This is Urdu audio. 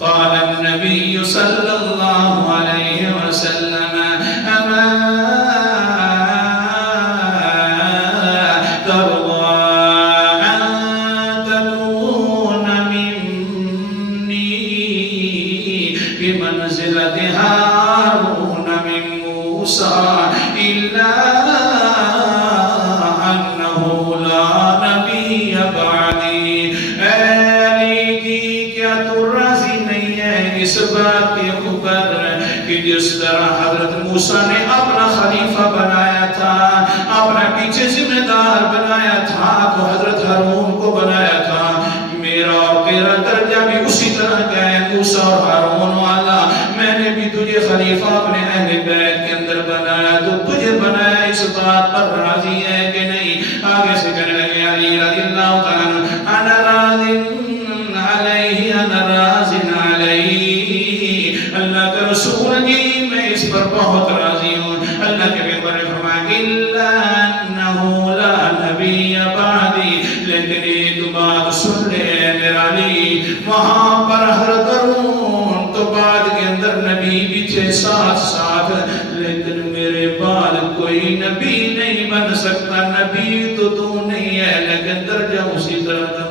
قال النبي صلى الله عليه وسلم أما ترضى أن تكون مني بمنزلة هارون من موسى إلا أنه لا نبي بعدي اس بات کی خبر کہ جس طرح حضرت موسیٰ نے اپنا خلیفہ بنایا تھا، اپنا پیچھے ذمہ دار بنایا تھا، تو حضرت ہارون کو بنایا تھا، میرا اور تیرا درجہ بھی اسی طرح کا ہے موسیٰ اور ہارون والا۔ میں نے بھی تجھے خلیفہ اپنے اہل بیت کے اندر بنایا، تو تجھے بنایا اس بات پر راضی ہے کہ نہیں؟ آگے سے کہنے لگے علی رضی اللہ تعالیٰ انا راض علیہ انا راض علیہ، اللہ کا رسول جی میں اس پر بہت راضی ہوں۔ اللہ کے پیغمبر نے فرمایا الا انہ لا نبی بعدی، لیکن ایک بات سن لے میرا علی، وہاں پر ہر درون تو بعد کے اندر نبی پیچھے ساتھ ساتھ، لیکن میرے بعد کوئی نبی نہیں بن سکتا، نبی تو نہیں ہے لیکن درجہ اسی طرح